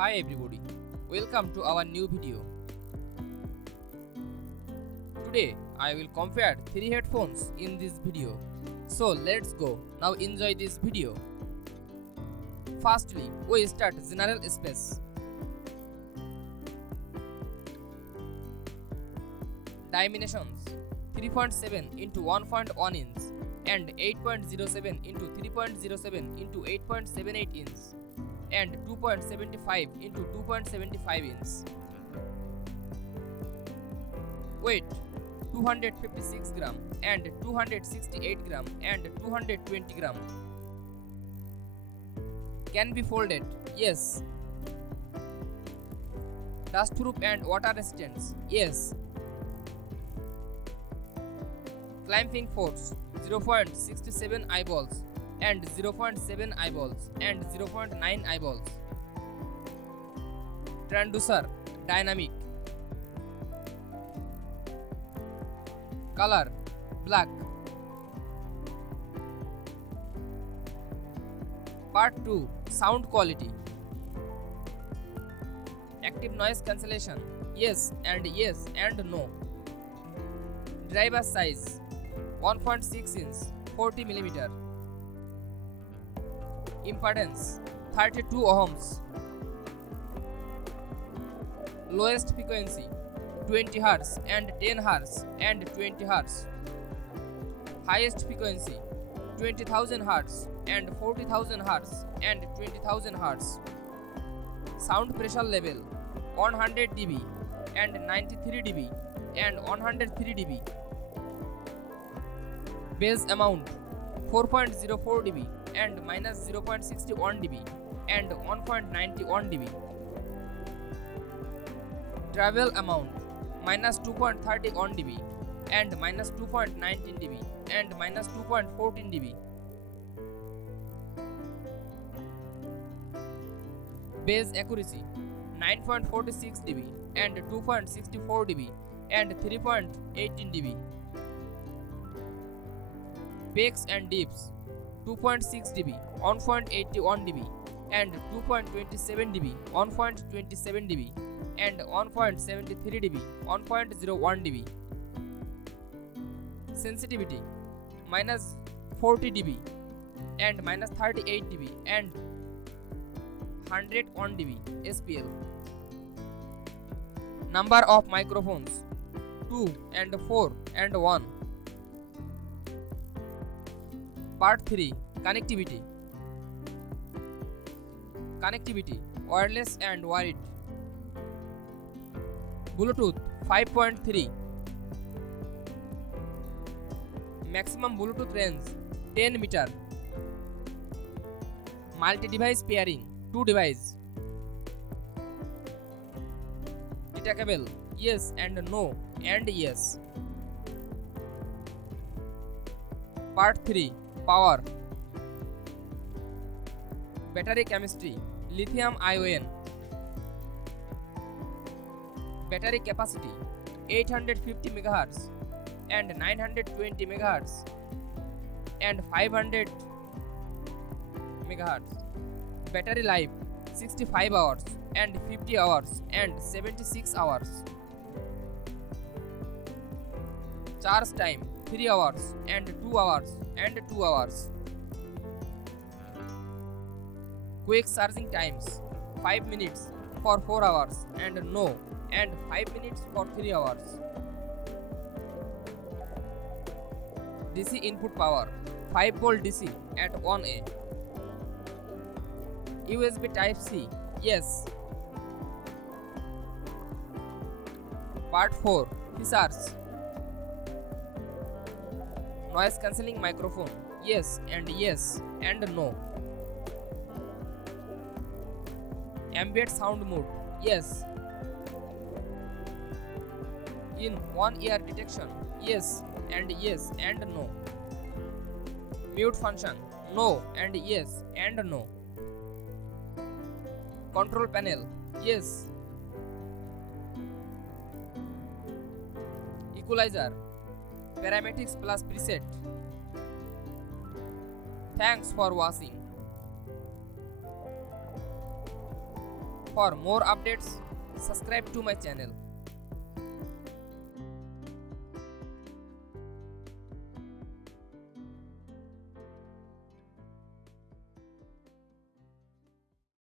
Hi everybody, welcome to our new video. Today I will compare 3 headphones in this video. So let's go, now enjoy this video. Firstly, we start general space. Dimensions 3.7 into 1.1 inch and 8.07 into 3.07 into 8.78 inch and 2.75 into 2.75 inch. Weight 256 gram and 268 gram and 220 gram. Can be folded, yes. Dust proof and water resistance, yes. Clamping force 0.67 eyeballs and 0.7 eyeballs and 0.9 eyeballs. Transducer dynamic. Color black. Part 2 sound quality. Active noise cancellation, yes and no. Driver size 1.6 inch 40 mm. Impedance 32 ohms. Lowest frequency 20 Hz and 10 Hz and 20 Hz. Highest frequency 20,000 Hz and 40,000 Hz and 20,000 Hz. Sound pressure level 100 dB and 93 dB and 103 dB. Bass amount 4.04 dB and minus 0.61 dB and 1.91 dB. Travel amount minus 2.31 dB and minus 2.19 dB and minus 2.14 dB. Bass accuracy 9.46 dB and 2.64 dB and 3.18 dB. Peaks and dips 2.6 dB, 1.81 dB and 2.27 dB, 1.27 dB and 1.73 dB, 1.01 dB. Sensitivity minus 40 dB and minus 38 dB and 101 dB SPL. Number of microphones 2 and 4 and 1. Part 3 connectivity. Connectivity wireless and wired. Bluetooth 5.3. Maximum Bluetooth range 10 meter. Multi-device pairing 2 device. Detachable yes and no and yes. Part 3 power. Battery chemistry lithium ion. Battery capacity 850 MHz and 920 MHz and 500 MHz. Battery life 65 hours and 50 hours and 76 hours. Charge time 3 hours and 2 hours and 2 hours. Quick charging times 5 minutes for 4 hours and no and 5 minutes for 3 hours. DC input power 5 volt DC at 1A. USB type C yes. Part 4 features. Noise cancelling microphone yes and no. Ambient sound mode yes. In one ear detection yes and no. Mute function no and no. Control panel yes. Equalizer paramedics plus preset. Thanks for watching. For more updates, subscribe to my channel.